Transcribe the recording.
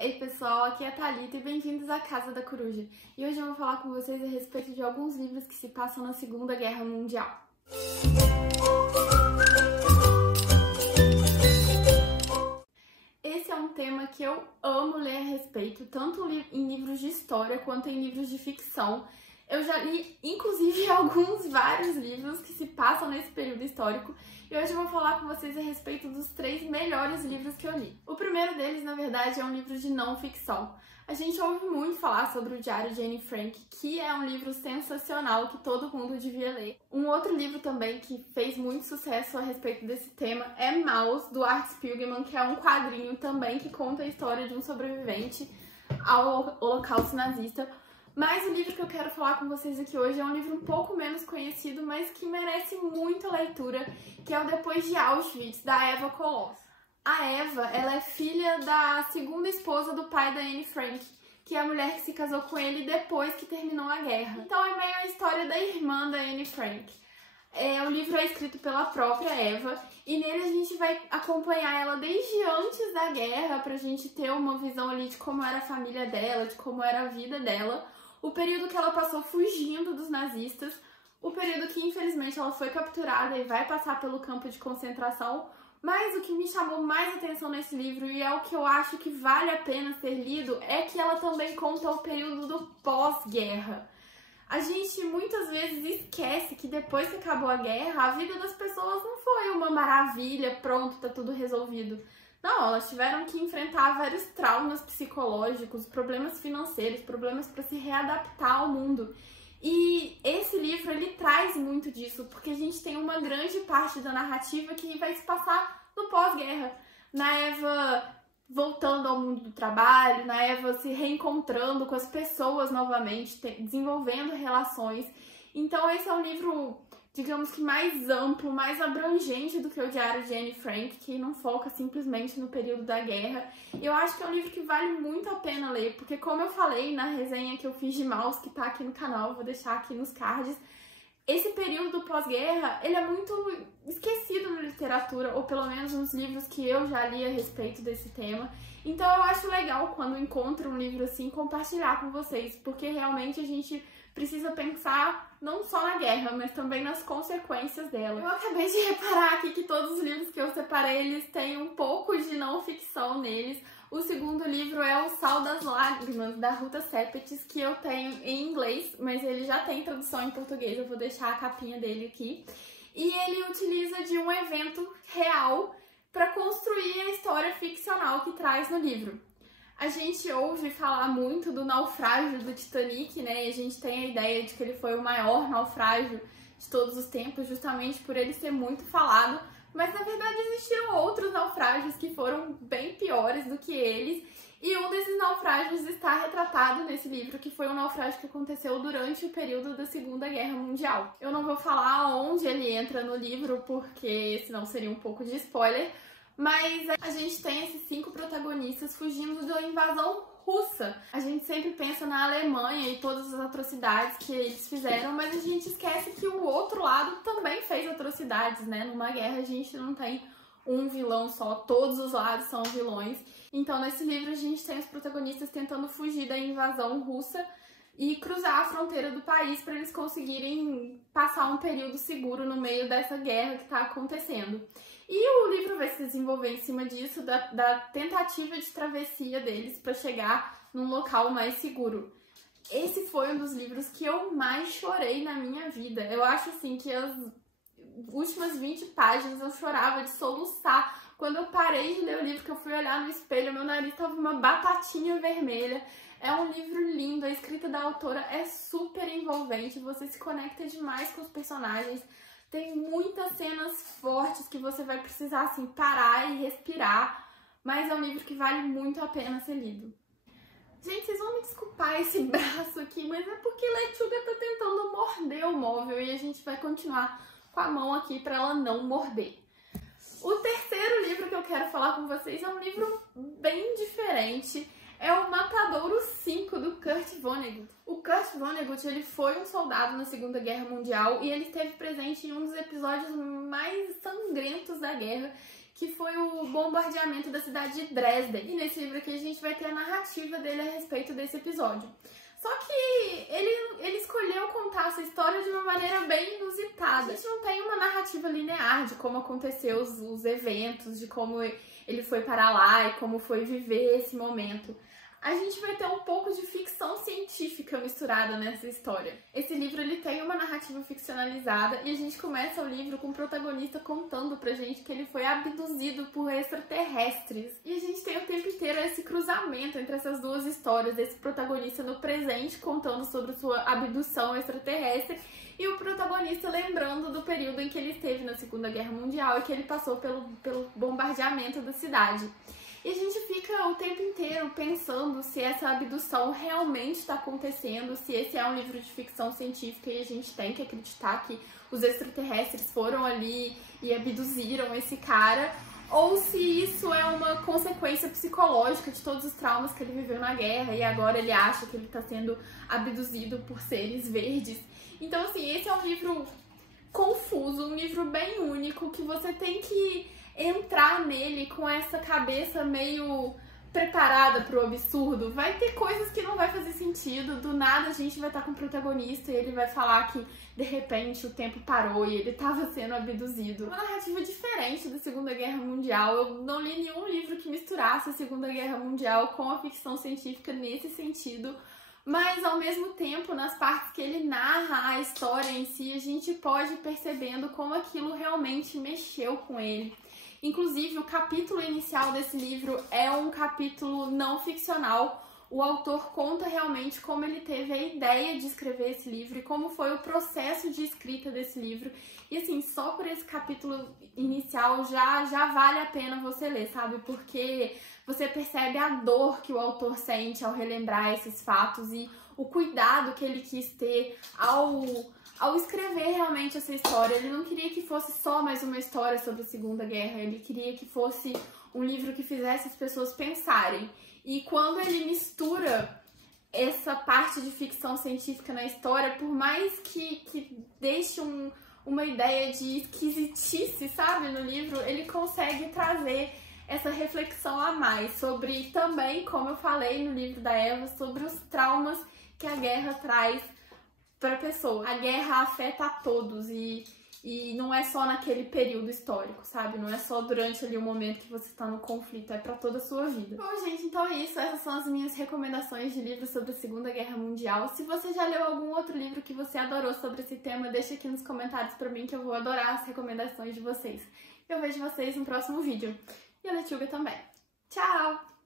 Ei pessoal, aqui é a Thalita e bem-vindos à Casa da Coruja. E hoje eu vou falar com vocês a respeito de alguns livros que se passam na Segunda Guerra Mundial. Esse é um tema que eu amo ler a respeito, tanto em livros de história quanto em livros de ficção. Eu já li, inclusive, vários livros que se passam nesse período histórico e hoje eu vou falar com vocês a respeito dos 3 melhores livros que eu li. O primeiro deles, na verdade, é um livro de não ficção. A gente ouve muito falar sobre o Diário de Anne Frank, que é um livro sensacional que todo mundo devia ler. Um outro livro também que fez muito sucesso a respeito desse tema é Maus, do Art Spiegelman, que é um quadrinho também que conta a história de um sobrevivente ao Holocausto nazista. Mas o livro que eu quero falar com vocês aqui hoje é um livro um pouco menos conhecido, mas que merece muita leitura, que é o Depois de Auschwitz, da Eva Koloss. A Eva, ela é filha da segunda esposa do pai da Anne Frank, que é a mulher que se casou com ele depois que terminou a guerra. Então é meio a história da irmã da Anne Frank. O livro é escrito pela própria Eva e nele a gente vai acompanhar ela desde antes da guerra pra gente ter uma visão ali de como era a família dela, de como era a vida dela, o período que ela passou fugindo dos nazistas, o período que infelizmente ela foi capturada e vai passar pelo campo de concentração, mas o que me chamou mais atenção nesse livro e é o que eu acho que vale a pena ser lido é que ela também conta o período do pós-guerra. A gente muitas vezes esquece que depois que acabou a guerra, a vida das pessoas não foi uma maravilha, pronto, tá tudo resolvido. Não, elas tiveram que enfrentar vários traumas psicológicos, problemas financeiros, problemas para se readaptar ao mundo. E esse livro, ele traz muito disso, porque a gente tem uma grande parte da narrativa que vai se passar no pós-guerra. Na Eva voltando ao mundo do trabalho, na Eva se reencontrando com as pessoas novamente, desenvolvendo relações. Então esse é um livro, digamos que mais amplo, mais abrangente do que o Diário de Anne Frank, que não foca simplesmente no período da guerra. E eu acho que é um livro que vale muito a pena ler, porque como eu falei na resenha que eu fiz de Maus, que tá aqui no canal, eu vou deixar aqui nos cards, esse período do pós-guerra, ele é muito esquecido na literatura, ou pelo menos nos livros que eu já li a respeito desse tema. Então eu acho legal quando encontro um livro assim, compartilhar com vocês, porque realmente a gente precisa pensar não só na guerra, mas também nas consequências dela. Eu acabei de reparar aqui que todos os livros que eu separei, eles têm um pouco de não ficção neles. O segundo livro é O Sal das Lágrimas, da Ruta Sepetys, que eu tenho em inglês, mas ele já tem tradução em português, eu vou deixar a capinha dele aqui. E ele utiliza de um evento real para construir a história ficcional que traz no livro. A gente ouve falar muito do naufrágio do Titanic, né? E a gente tem a ideia de que ele foi o maior naufrágio de todos os tempos, justamente por ele ser muito falado. Mas na verdade existiram outros naufrágios que foram bem piores do que eles. E um desses naufrágios está retratado nesse livro, que foi um naufrágio que aconteceu durante o período da Segunda Guerra Mundial. Eu não vou falar onde ele entra no livro, porque senão seria um pouco de spoiler. Mas a gente tem esses 5 protagonistas fugindo da invasão russa. A gente sempre pensa na Alemanha e todas as atrocidades que eles fizeram, mas a gente esquece que o outro lado também fez atrocidades, né? Numa guerra a gente não tem um vilão só, todos os lados são vilões. Então nesse livro a gente tem os protagonistas tentando fugir da invasão russa e cruzar a fronteira do país para eles conseguirem passar um período seguro no meio dessa guerra que está acontecendo. E o livro vai se desenvolver em cima disso, da tentativa de travessia deles para chegar num local mais seguro. Esse foi um dos livros que eu mais chorei na minha vida. Eu acho assim que as últimas 20 páginas eu chorava de soluçar. Quando eu parei de ler o livro, que eu fui olhar no espelho, meu nariz estava uma batatinha vermelha. É um livro lindo, a escrita da autora é super envolvente, você se conecta demais com os personagens. Tem muitas cenas fortes que você vai precisar assim parar e respirar, mas é um livro que vale muito a pena ser lido. Gente, vocês vão me desculpar esse braço aqui, mas é porque Lechuga tá tentando morder o móvel e a gente vai continuar com a mão aqui para ela não morder. O terceiro livro que eu quero falar com vocês é um livro bem diferente. É o Matadouro 5, do Kurt Vonnegut. O Kurt Vonnegut, ele foi um soldado na Segunda Guerra Mundial e ele esteve presente em um dos episódios mais sangrentos da guerra, que foi o bombardeamento da cidade de Dresden. E nesse livro aqui a gente vai ter a narrativa dele a respeito desse episódio. Só que ele escolheu contar essa história de uma maneira bem inusitada. A gente não tem uma narrativa linear de como aconteceu os eventos, de como ele foi para lá e como foi viver esse momento. A gente vai ter um pouco de ficção científica misturada nessa história. Esse livro ele tem uma narrativa ficcionalizada e a gente começa o livro com o protagonista contando pra gente que ele foi abduzido por extraterrestres. E a gente tem o tempo inteiro esse cruzamento entre essas duas histórias, desse protagonista no presente contando sobre sua abdução extraterrestre e o protagonista lembrando do período em que ele esteve na Segunda Guerra Mundial e que ele passou pelo bombardeamento da cidade. E a gente fica o tempo inteiro pensando se essa abdução realmente está acontecendo, se esse é um livro de ficção científica e a gente tem que acreditar que os extraterrestres foram ali e abduziram esse cara, ou se isso é uma consequência psicológica de todos os traumas que ele viveu na guerra e agora ele acha que ele está sendo abduzido por seres verdes. Então, assim, esse é um livro confuso, um livro bem único, que você tem que entrar nele com essa cabeça meio preparada pro absurdo. Vai ter coisas que não vai fazer sentido, do nada a gente vai estar com o protagonista e ele vai falar que de repente o tempo parou e ele estava sendo abduzido. Uma narrativa diferente da Segunda Guerra Mundial. Eu não li nenhum livro que misturasse a Segunda Guerra Mundial com a ficção científica nesse sentido, mas ao mesmo tempo, nas partes que ele narra a história em si, a gente pode ir percebendo como aquilo realmente mexeu com ele. Inclusive, o capítulo inicial desse livro é um capítulo não ficcional. O autor conta realmente como ele teve a ideia de escrever esse livro e como foi o processo de escrita desse livro. E assim, só por esse capítulo inicial já vale a pena você ler, sabe? Porque você percebe a dor que o autor sente ao relembrar esses fatos e o cuidado que ele quis ter ao escrever realmente essa história. Ele não queria que fosse só mais uma história sobre a Segunda Guerra, ele queria que fosse um livro que fizesse as pessoas pensarem. E quando ele mistura essa parte de ficção científica na história, por mais que deixe uma ideia de esquisitice, sabe, no livro, ele consegue trazer essa reflexão a mais sobre também, como eu falei no livro da Eva, sobre os traumas que a guerra traz para a pessoa. A guerra afeta a todos e não é só naquele período histórico, sabe? Não é só durante ali o momento que você está no conflito, é para toda a sua vida. Bom, gente, então é isso. Essas são as minhas recomendações de livros sobre a Segunda Guerra Mundial. Se você já leu algum outro livro que você adorou sobre esse tema, deixa aqui nos comentários para mim que eu vou adorar as recomendações de vocês. Eu vejo vocês no próximo vídeo. E a Letícia também. Tchau!